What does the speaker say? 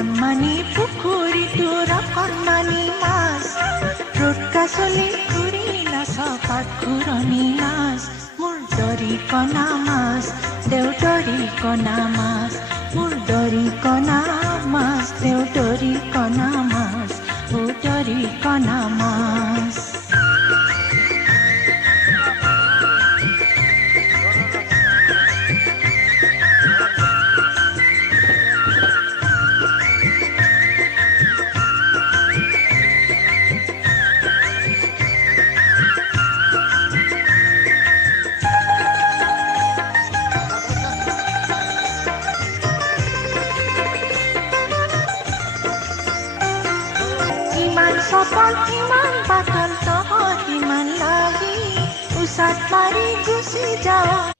কণমানি, পুখুৰী তোৰা কণমানি মাছ। ৰোটকা চলি ঘূৰি নাচ পাখুৰণি নাচ। মোৰ দৰি কণা মাছ দেউতৰি কণা মাছ। মোৰ দৰি কণা মাছ দেউতৰি কণা মাছ। ভূতৰি কণা মাছ। sopan iman bakal sopan iman lagi Usat mari gusi jauh